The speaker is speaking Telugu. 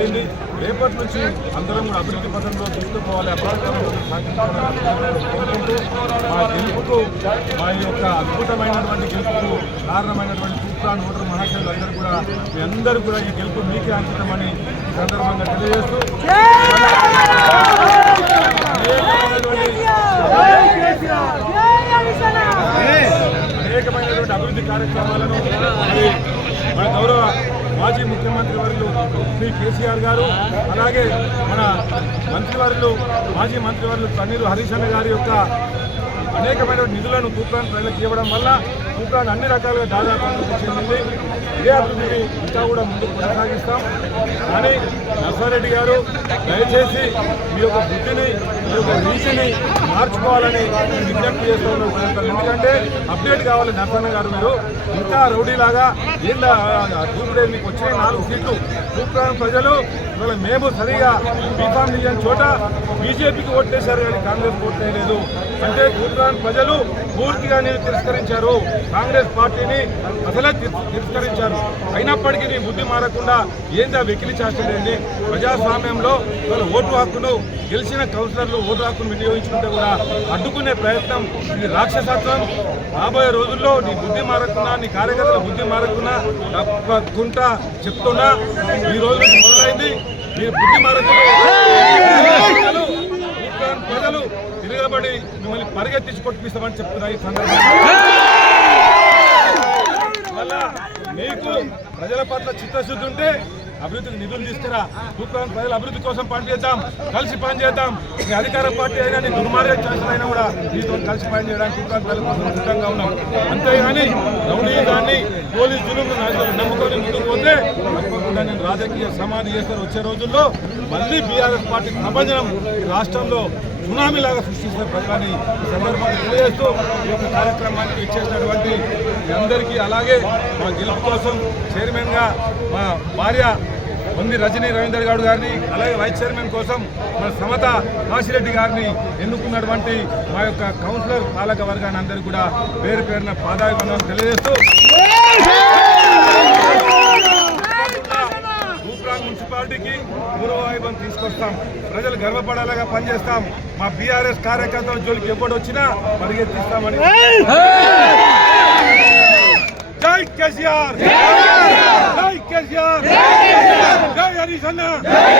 అయిపోయింది. రేపటి నుంచి అందరం అభివృద్ధి పథంలో తీసుకుపోవాలి. కోరుకుంటూ మా గెలుపుకు, మా యొక్క అద్భుతమైనటువంటి గెలుపుకు కారణమైనటువంటి తూప్రాన్ ఓటర్ మహాశయులు అందరూ కూడా మీ అందరూ కూడా ఈ గెలుపు మీకే అంకితమని ఈ సందర్భంగా తెలియజేస్తూ అనేకమైనటువంటి అభివృద్ధి కార్యక్రమాలను మన గౌరవ మాజీ ముఖ్యమంత్రి వర్యులు శ్రీ కేసీఆర్ గారు, అలాగే మన మంత్రివర్యులు మాజీ మంత్రివర్యులు తన్నీరు హరీష్ అన్న గారి యొక్క అనేకమైన నిధులను తూప్రాన్ ప్రజలకు ఇవ్వడం వల్ల తూప్రాన్ అన్ని రకాలుగా దాదాపు అభివృద్ధి చెందింది. ఇదే అభివృద్ధిని ఇంకా కూడా ముందుకు కొనసాగిస్తాం. కానీ నర్సారెడ్డి గారు దయచేసి మీ యొక్క బుద్ధిని, మీ యొక్క రీతిని మార్చుకోవాలని విజ్ఞప్తి చేస్తూ ఉన్నాం. ఎందుకంటే అప్డేట్ కావాలి నర్సన్న గారు. మీరు ఇంకా రౌడీలాగా ఏళ్ళ దూకుడే మీకు వచ్చిన 4 సీట్లు తూప్రాన్ ప్రజలు ఇవాళ మేము సరిగా బీఫామ్ ఇయ్యని చోట బీజేపీకి ఓట్లేశారు కానీ కాంగ్రెస్ ఓట్లేదు. అంటే తూప్రాన్ ప్రజలు పూర్తిగా నేను తిరస్కరించారు, కాంగ్రెస్ పార్టీని అసలే తిరస్కరించారు. అయినప్పటికీ నీ బుద్ధి మారకుండా ఏందా వెకిలి చేస్తుండేది. ప్రజాస్వామ్యంలో ఇవాళ ఓటు హక్కును గెలిచిన కౌన్సిలర్లు ఓటు హక్కును వినియోగించుకుంటే కూడా అడ్డుకునే ప్రయత్నం ఇది రాక్షసత్వం. రాబోయే రోజుల్లో నీ బుద్ధి మారకుండా, నీ కార్యకర్తల బుద్ధి మారకుండా తప్పకుండా చెప్తున్నా. ఈ రోజు మొదలైంది. మీ బుద్ధి మారకుండా ప్రజలు తిరగబడి మిమ్మల్ని పరిగెత్తించి కొట్టిస్తామని చెప్తున్నా. ఈ సందర్భంగా మీకు ప్రజల పట్ల చిత్తశుద్ధి ఉంటే అభివృద్ధికి నిధులు తీసుకురా. తూప్రాన్ ప్రజల అభివృద్ధి కోసం పనిచేద్దాం, కలిసి పనిచేద్దాం. నీ అధికార పార్టీ అయినా, నీ దుర్మార్గ చేసినైనా కూడా నీతో కలిసి పనిచేయడానికి తూప్రాన్ ప్రజల కోసం సిద్ధంగా ఉన్నాం. అంతేగాని రౌడీగాన్ని పోలీస్ జులుము నమ్ముకొని ముందుకు పోతే తప్పకుండా నేను రాజకీయ సమాధి చేస్తారు. వచ్చే రోజుల్లో మళ్ళీ బీఆర్ఎస్ పార్టీ ప్రభంజనం ఈ రాష్ట్రంలో సునామీలాగా సృష్టిస్తున్న ప్రజలని ఈ సందర్భంగా తెలియజేస్తూ ఈ యొక్క కార్యక్రమానికి ఇచ్చేసినటువంటి మీ అందరికీ, అలాగే మా గెలుపు కోసం చైర్మన్గా మా భార్య ఉంది రజనీ రవీందర్ గౌడ్ గారిని, అలాగే వైస్ చైర్మన్ కోసం మన సమత కాశిరెడ్డి గారిని ఎన్నుకున్నటువంటి మా యొక్క కౌన్సిలర్ పాలక వర్గాన్ని అందరికీ కూడా పేరు పేరున పాదాభివందనం తెలియజేస్తూ తూప్రాన్ మున్సిపాలిటీకి పూర్వవైభవం తీసుకొస్తాం. ప్రజలు గర్వపడేలాగా పనిచేస్తాం. మా బీఆర్ఎస్ కార్యకర్తల జోలికి ఎప్పుడు వచ్చినా పరిగెత్తిస్తామని. జై కేసీఆర్, జై కేసీఆర్, జై హరీష్ అన్న.